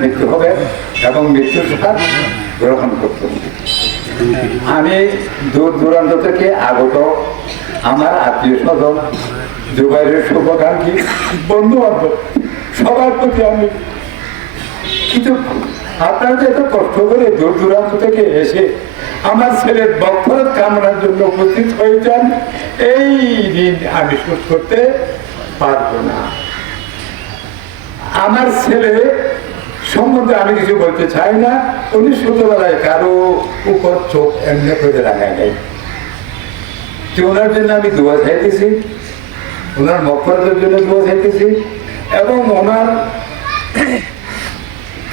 মৃত্যু হবে এবং মৃত্যুর স্বাদ গ্রহণ করতে হবে। আমি দূর দূরান্ত থেকে আগত আমার আত্মীয় স্বজন, জুবাইরের শুভাকাঙ্ক্ষী বন্ধু বান্ধব সবার প্রতি আমি কৃতজ্ঞ আপনারা যে এত কষ্ট করে দূর দূরান্ত থেকে এসে আমার ছেলের বক্ষরত কামনার জন্য উপস্থিত এই ঋণ আমি শোধ করতে পারব না। আমার ছেলে সম্বন্ধে আমি কিছু বলতে চাই না, উনি ছোটবেলায় কারও উপর চোখ এমনি করে রাখায় নাই। ওনার জন্য আমি দোয়া চাইতেছি, ওনার মক্ষরতের জন্য দোয়া চাইতেছি, এবং ওনার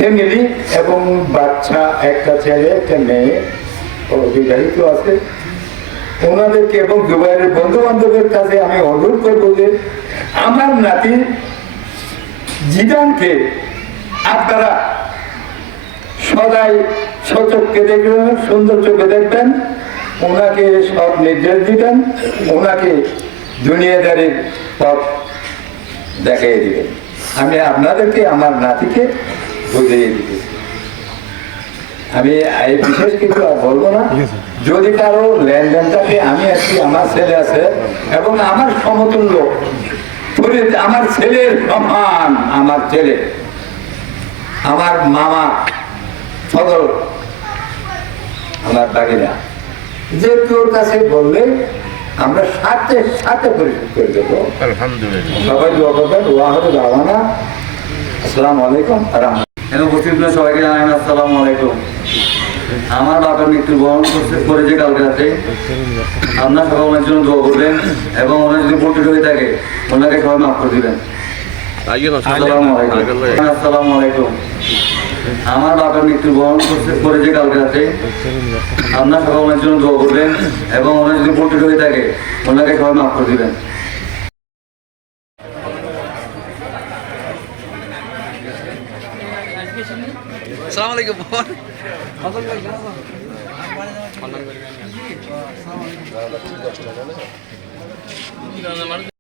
ফ্যামিলি এবং বাচ্চা, একটা ছেলে, একটা মেয়ে ও বিবাহিত আছে। ওনাদেরকে এবং দুবাইয়ের বন্ধু বান্ধবের কাছে আমি অনুরোধ করব যে আমার নাতি জিদানকে আপনারা সদাই সচককে দেখবেন, সুন্দর চোখে দেখবেন। ওনাকে সব নির্দেশ দিবেন, ওনাকে দুনিয়াদারির পথ দেখিয়ে দিবেন। আমি আপনাদেরকে, আমার নাতিকে বুঝিয়ে দিতেছি আমি এই বিশেষ কিছু আর বলব না। যদি কারও লেনদেন থাকে আমি আছি আমার ছেলে আছে এবং আমার সমতুল্য আমার ছেলের সমান আমার ছেলে আমার মামা সদর আমার যে তোর কাছে বললে আমরা সাথে সাথে পরিশোধ করে দেবো। সবাই দোয়া করবেন। আসসালামু আলাইকুম। রহমতুল্লাহ। সবাইকে জানাই আসসালামু আলাইকুম। আমার বাবার মৃত্যু বরণ করছে কালকে রাতে। আপনার সবাই ওনার জন্য দোয়া করবেন এবং ওনার যদি হয়ে থাকে, ওনাকে সবাই মাফ করে দিবেন। আসসালামু আলাইকুম। আমার বাবার মৃত্যু বরণ করছে করেছে কালকে রাতে। আপনার সবাই ওনার জন্য দোয়া করবেন এবং ওনার যদি পরিচিত হয়ে থাকে, ওনাকে সবাই মাফ করে দিবেন। সালাম আলাইকুম।